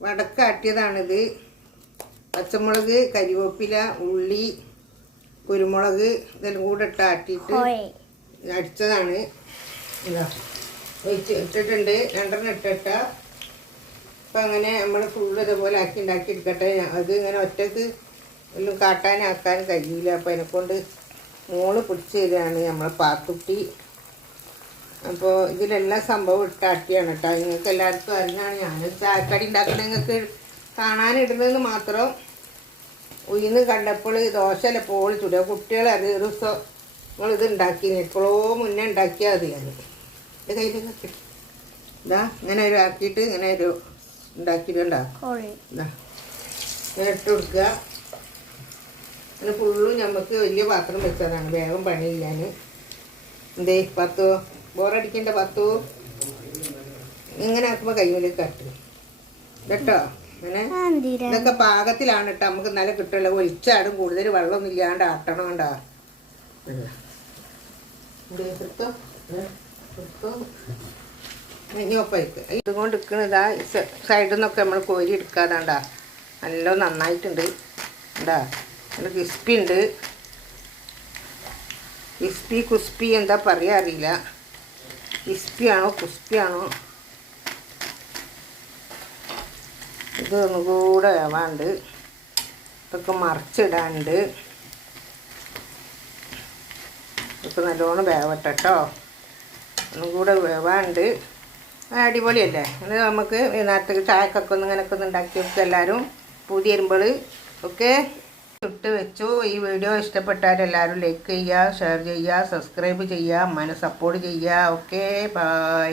വടക്കാട്ടിയതാണിത്. പച്ചമുളക്, കരിവേപ്പില, ഉള്ളി, കുരുമുളക് ഇതെല്ലാം കൂടെ ആട്ടിയിട്ട് അടിച്ചതാണ്. ഇതാ ഇട്ടിട്ടുണ്ട്, 2 ഇട്ടിട്ട. അപ്പം അങ്ങനെ നമ്മൾ ഫുള്ള് ഇതുപോലെ ആക്കി ഉണ്ടാക്കി എടുക്കട്ടെ. അത് ഇങ്ങനെ ഒറ്റക്ക് എല്ലാം കാട്ടാനാക്കാൻ കഴിയില്ല. അപ്പം അതിനെക്കൊണ്ട് മോള് പിടിച്ച് തരികയാണ് നമ്മളെ പാത്തുട്ടി. അപ്പോൾ ഇതിലെല്ലാം സംഭവം ഇട്ടാട്ടിയാണ് കേട്ടോ. നിങ്ങൾക്ക് എല്ലാവർക്കും അറിഞ്ഞാണ്. ഞാൻ ചായക്കടി ഉണ്ടാക്കണ നിങ്ങൾക്ക് കാണാനിടുന്നതെന്ന് മാത്രം. ഉയിന്ന് കണ്ടപ്പോൾ ദോശയല്ല പോളി ചുടുക. കുട്ടികൾ അത് ഒരു ദിവസം നമ്മളിത് ഉണ്ടാക്കി എപ്പോഴോ മുന്നേ ഉണ്ടാക്കിയാൽ മതി. ഞാൻ ഇത് കയ്യിൽ ഇതാ ഇങ്ങനെ ഒരു ആക്കിയിട്ട് ഇങ്ങനെ ഒരു ഉണ്ടാക്കിയിട്ടുണ്ടാ. ഇതാ ഇങ്ങനെ ഇട്ട് കൊടുക്കുക. അങ്ങനെ ഫുള്ളും നമുക്ക് വലിയ പാത്രം വെച്ചതാണ്, വേഗം പണിയില്ലാൻ. എന്തേ പത്തോ ബോറടിക്കണ്ട പത്തോ. ഇങ്ങനെ ആക്കുമ്പോൾ കൈമിലേക്ക് കട്ട് കേട്ടോ. അങ്ങനെ ഇതൊക്കെ പാകത്തിലാണ് കേട്ടോ. നമുക്ക് നല്ല കിട്ടുമല്ലോ. ഒലിച്ചാടും, കൂടുതൽ വെള്ളമൊന്നും ഇല്ലാണ്ട് ആട്ടണം. കണ്ടാ ഇനിയൊപ്പയ്ക്ക് ഇതുകൊണ്ട് ഇരിക്കണതാ. സൈഡിൽ നിന്നൊക്കെ നമ്മൾ കോരി എടുക്കാതാണ്ടാ. നല്ല നന്നായിട്ടുണ്ട് ഉണ്ടാ. നല്ല ക്രിസ്പി ഉണ്ട്. കുസ്പി എന്താ പറയുക അറിയില്ല. ക്രിസ്പിയാണോ കുസ്പിയാണോ. ഇതൊന്നും കൂടെ വേവാണ്ട്. ഇതൊക്കെ മറിച്ചിടാണ്ട്. ഇതൊക്കെ നല്ലോണം വേവട്ടെ കേട്ടോ. ഒന്നും കൂടെ വേവാണ്ട്. അടിപൊളിയല്ലേ. അത് നമുക്ക് നേരത്തെ ചായക്കൊക്കെ ഒന്ന് ഇങ്ങനെയൊക്കെ ഒന്ന് ഉണ്ടാക്കി വെക്കുക എല്ലാവരും. പൂതി വരുമ്പോൾ ഓക്കെ ഇട്ട് വെച്ചു. ഈ വീഡിയോ ഇഷ്ടപ്പെട്ടാൽ ലൈക്ക് ചെയ്യുക, ഷെയർ ചെയ്യുക, സബ്സ്ക്രൈബ് ചെയ്യുക, അമ്മേനെ സപ്പോർട്ട് ചെയ്യുക. Okay bye.